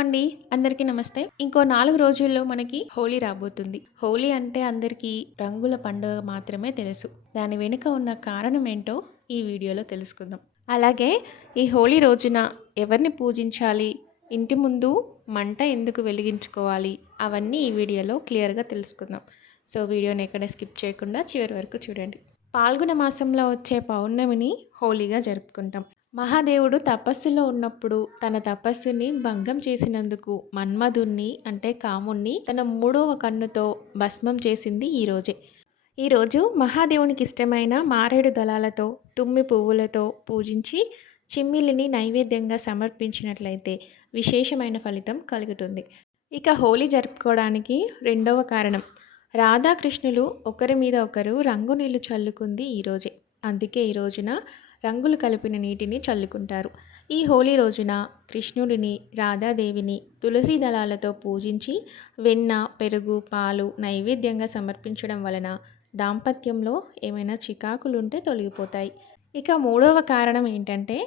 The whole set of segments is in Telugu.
అండి. అందరికీ నమస్తే. ఇంకో నాలుగు రోజుల్లో మనకి హోలీ రాబోతుంది. హోలీ అంటే అందరికీ రంగుల పండుగ మాత్రమే తెలుసు. దాని వెనుక ఉన్న కారణం ఏంటో ఈ వీడియోలో తెలుసుకుందాం. అలాగే ఈ హోలీ రోజున ఎవరిని పూజించాలి? ఇంటి ముందు మంట ఎందుకు వెలిగించుకోవాలి? అవన్నీ ఈ వీడియోలో క్లియర్గా తెలుసుకుందాం. సో వీడియోని ఎక్కడ స్కిప్ చేయకుండా చివరి వరకు చూడండి. పాల్గొన మాసంలో వచ్చే పౌర్ణమిని హోలీగా జరుపుకుంటాం. మహాదేవుడు తపస్సులో ఉన్నప్పుడు తన తపస్సుని భంగం చేసినందుకు మన్మధుణ్ణి అంటే కాముణ్ణి తన మూడవ కన్నుతో భస్మం చేసింది ఈరోజే ఈరోజు మహాదేవునికి ఇష్టమైన మారేడు దళాలతో తుమ్మి పువ్వులతో పూజించి చిమ్మిలిని నైవేద్యంగా సమర్పించినట్లయితే విశేషమైన ఫలితం కలుగుతుంది. ఇక హోలీ జరుపుకోవడానికి రెండవ కారణం. రాధాకృష్ణులు ఒకరి మీద ఒకరు రంగు నీళ్ళు చల్లుకుంది ఈరోజే అందుకే ఈ రోజున రంగులు కలిపిన నీటిని చల్లుకుంటారు. ఈ హోలీ రోజున కృష్ణుడిని రాధాదేవిని తులసి దళాలతో పూజించి వెన్న పెరుగు పాలు నైవేద్యంగా సమర్పించడం వలన దాంపత్యంలో ఏమైనా చికాకులుంటే తొలగిపోతాయి. ఇక మూడవ కారణం ఏంటంటే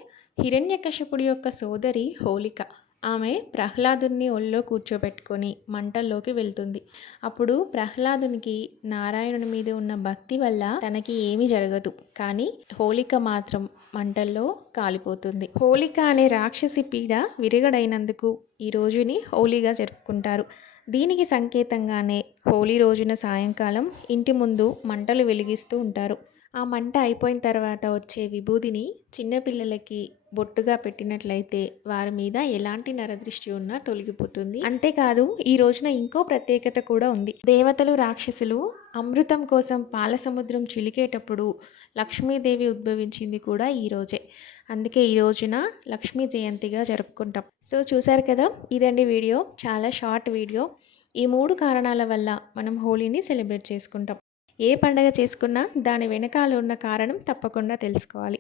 హిరణ్యకశపుడి యొక్క సోదరి హోలిక. ఆమె ప్రహ్లాదుని ఒళ్ళో కూర్చోబెట్టుకొని మంటల్లోకి వెళ్తుంది. అప్పుడు ప్రహ్లాదునికి నారాయణుని మీద ఉన్న భక్తి వల్ల తనకి ఏమీ జరగదు. కానీ హోలిక మాత్రం మంటల్లో కాలిపోతుంది. హోలిక అనే రాక్షసి పీడ విరగడైనందుకు ఈ రోజుని హోలీగా జరుపుకుంటారు. దీనికి సంకేతంగానే హోలీ రోజున సాయంకాలం ఇంటి ముందు మంటలు వెలిగిస్తూ ఉంటారు. ఆ మంట అయిపోయిన తర్వాత వచ్చే విభూదిని చిన్నపిల్లలకి బొట్టుగా పెట్టినట్లయితే వారి మీద ఎలాంటి నరదృష్టి ఉన్నా తొలగిపోతుంది. అంతేకాదు ఈ రోజున ఇంకో ప్రత్యేకత కూడా ఉంది. దేవతలు రాక్షసులు అమృతం కోసం పాల సముద్రం చిలికేటప్పుడు లక్ష్మీదేవి ఉద్భవించింది కూడా ఈ రోజే. అందుకే ఈ రోజున లక్ష్మీ జయంతిగా జరుపుకుంటాం. సో చూసారు కదా ఇదండి వీడియో. చాలా షార్ట్ వీడియో. ఈ మూడు కారణాల వల్ల మనం హోలీని సెలబ్రేట్ చేసుకుంటాం. ఏ పండగ చేసుకున్నా దాని వెనకాల ఉన్న కారణం తప్పకుండా తెలుసుకోవాలి.